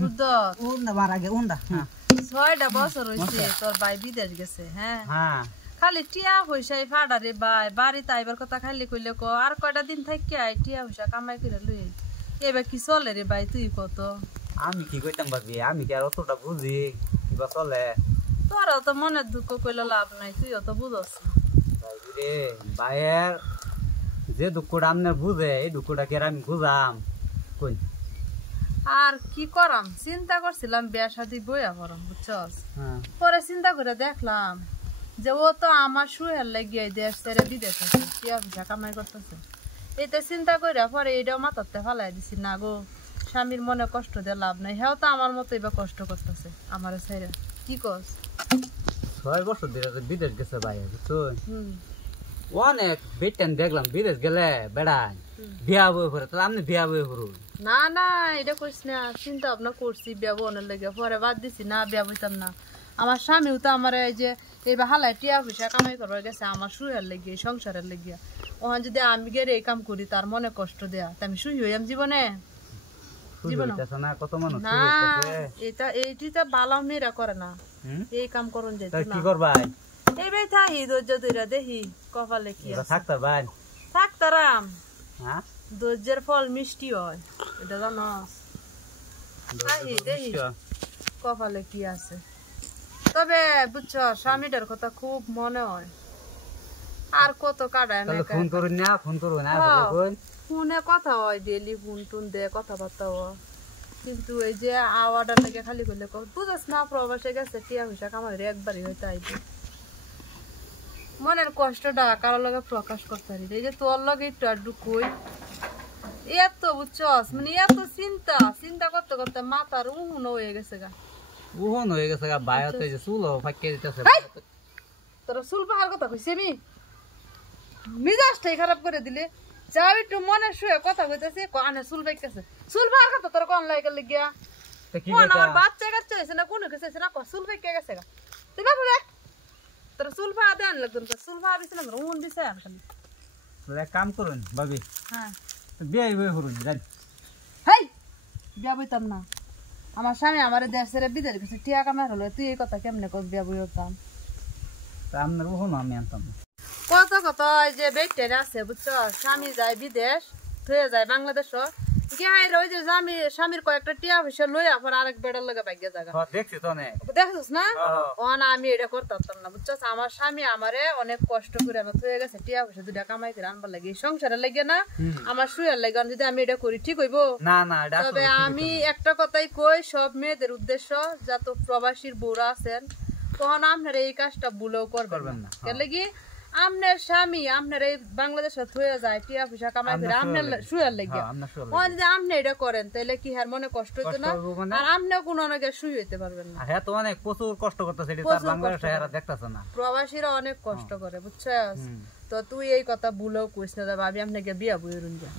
বুঝছো উন্ডা বার আগে উন্ডা 6টা বছর হইছে তোর ভাই বিদেশ গেছে হ্যাঁ হ্যাঁ খালি টিয়া পয়সাই ফাড়া রে ভাই বাড়িতে আইবার কথা খালি কইলে ক আর কয়টা দিন থাকি আই টিয়া পয়সা কামাই করে লই এবার কি চলে রে ভাই তুই কত আমি কি কইতাম ভাবি আমি কি আর অতটা বুঝি কিবা চলে তোরও তো মনের দুঃখ কইলে লাভ নাই তুইও তো বুঝস রে ভাইয়ের যে দুঃখটা আমনে বুঝে এই দুঃখটা কি আর আমি বুঝাম কই আর কি করাম চিন্তা করছিলাম বিয়া শাদি বইয়া করম বুঝছস হ্যাঁ পরে চিন্তা করে দেখলাম যে ও তো আমার সুহের লাগিয়ে দেশ ছেড়ে বিদেশ আছে টিয়া পয়সা কামাই করতেছে এটা চিন্তা করে পরে এইটাও মাথাতে ফালাই দিছি না গো স্বামীর মনে কষ্ট দিয়ে লাভ নাই হেও তো আমার মতো এবার কষ্ট করতেছে আমার ছেড়ে কি কস 6 বছর ধরে তো বিদেশ গেছে ভাই বুঝছো হুম অনেক বেটেন দেখলাম বিদেশ গেলে বেড়াই বিয়া বই করে তাহলে আপনি বিয়া বই করুন না না এটা করিস না চিন্তা ভাবনা করছি বিয়া বোনের লেগে পরে বাদ দিছি না বিয়া বইতাম না আমার স্বামীও তো আমার এই যে এইবার হালাই টিয়া পয়সা কামাই করবার গেছে আমার সুহের লেগে সংসারের লেগে ওখানে যদি আমি গেলে এই কাম করি তার মনে কষ্ট দেয়া তা আমি সুই হইয়াম জীবনে না কত মানুষ না এটা এইটা ভালো মেয়েরা করে না এই কাম করুন যাই কি করবা এই ভাই থাকি ধৈর্য ধৈর্য দেখি কপালে কি আছে থাকতার ভাই থাকতারাম হ্যাঁ ধৈর্যের ফল মিষ্টি হয় এটা জানস থাকি দেখি কপালে কি আছে তবে বুঝছো স্বামীটার কথা খুব মনে হয় আর কত কাটায় না ফোন করুন না ফোন করুন না ফোনে কথা হয় ডেলি ফোন টুন দে কথাবার্তা হয় কিন্তু এই যে আওয়ার্ডার লাগে খালি করলে বুঝাস না প্রবাসে গেছে টিয়া পয়সা কামাই একবারই হয়তো আইবে মনের কষ্টটা কারোর লগে প্রকাশ করতে পারি এই যে তোর লগে একটু আড্ডু কই এত বুঝছস মানে এত চিন্তা চিন্তা করতে করতে মাথার উহুন হয়ে গেছে গা উহন হয়ে গেছে গা বায়াতে যে চুলো ফাঁকিয়ে দিতেছে তোর চুল পাহাড় কথা কইছি আমি মিজাজটাই খারাপ করে দিলে যাও একটু মনে শুয়ে কথা কইতেছি কানে চুল পাইতেছে চুল পাহাড় কথা তোর কোন লাগে গিয়া কোন আমার বাচ্চা কাচ্চা হইছে না কোন কিছু হইছে না চুল পাইকে গেছে গা তুই বাবু রে তোর চুল পাহা দেন লাগতো চুল পাহা দিছ না উন দিছে আর খালি এক কাম করুন ভাবি হ্যাঁ বিয়ে বই করুন জান হেই বিয়া বইতাম না আমার স্বামী আমার দেশ ছেড়ে বিদেশ গেছে টিয়া কামাই হলো তুই এই কথা কেমনে কর বিয়া বইতাম আপনার উহন আমি আনতাম কত কত যে বেটের আছে বুঝছো স্বামী যায় বিদেশ থয়ে যায় বাংলাদেশ গিয়ে ওই যে স্বামীর কয়েকটা টিয়া পয়সা লইয়া পর আরেক বেড়ার লগে বাইকে জায়গা দেখছি তো দেখছিস না আমি এটা করতাম না বুঝছো আমার স্বামী আমারে অনেক কষ্ট করে আমার থয়ে গেছে টিয়া পয়সা 2টা কামাই করে আনবার লাগে সংসারের লাগে না আমার শুয়ার লাগে যদি আমি এটা করি ঠিক হইবো না না তবে আমি একটা কথাই কই সব মেয়েদের উদ্দেশ্য যত প্রবাসীর বউরা আছেন তখন আপনারা এই কাজটা ভুলেও করবেন না কেন লাগি আপনার স্বামী আপনার এই বাংলাদেশে থয়ে যায় টিয়া পয়সা কামাই করে আপনার শুয়ার লাগে যদি আপনি এটা করেন তাহলে কি হার মনে কষ্ট হইতো না আর আপনিও কোনো অনেকে শুই হইতে পারবেন না হ্যাঁ তো অনেক প্রচুর কষ্ট করতেছে বাংলাদেশে এরা দেখতেছে না প্রবাসীরা অনেক কষ্ট করে বুঝছস তো তুই এই কথা ভুলেও কইস না ভাবি আপনাকে বিয়া বইরুন যা